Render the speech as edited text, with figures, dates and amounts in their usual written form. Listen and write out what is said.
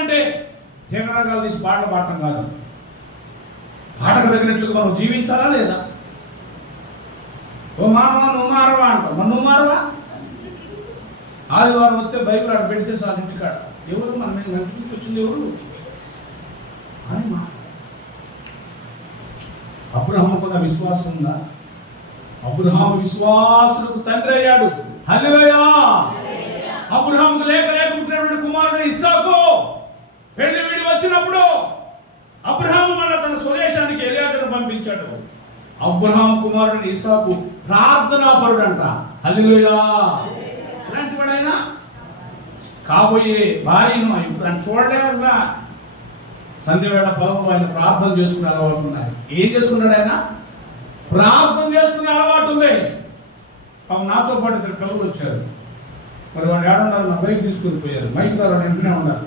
అంటే తీగరాగాలు తీసి పాటలు పాడటం కాదు. పాటకు తగినట్లుగా మనం జీవించాలా లేదా? ఓ మానవా నువ్వు మారవా అంటాం. మరి నువ్వు మారవా? ఆదివారం వస్తే బైబిల్ ఆడ పెడితే చాలు ఇంటికాడ. ఎవరు మన ఇంటికి వచ్చింది ఎవరు అని మాట. అబ్రహాముకున్న విశ్వాసం ఉందా? అబ్రహాము విశ్వాసులకు తండ్రి అయ్యాడు. హల్లెలూయా. అబ్రహాముకు లేక పుట్టినటువంటి కుమారుడు ఇస్సాకు పెళ్లి వీడి వచ్చినప్పుడు అబ్రహాము మళ్ళా తన స్వదేశానికి ఎలియాజరును పంపించాడు. అబ్రహాం కుమారుడు ఇస్సాకు ప్రార్థనాపరుడు అంట. హల్లెలూయా. ఎలాంటి వాడైనా కాబోయే భార్యను ఇప్పుడు ఆయన చూడలే. అసలు సంధ్యవేళ పొలంలో ఆయన ప్రార్థన చేసుకునే అలవాటు ఉన్నాయి. ఏం చేసుకున్నాడు ఆయన? ప్రార్థన చేసుకునే అలవాటు ఉంది. నాతో పాటు ఇద్దరు పిల్లలు వచ్చారు. మరి వాడు ఏడున్నారు, నా బైక్ తీసుకుని పోయారు. మైక్ ద్వారా వెంటనే ఉన్నారు.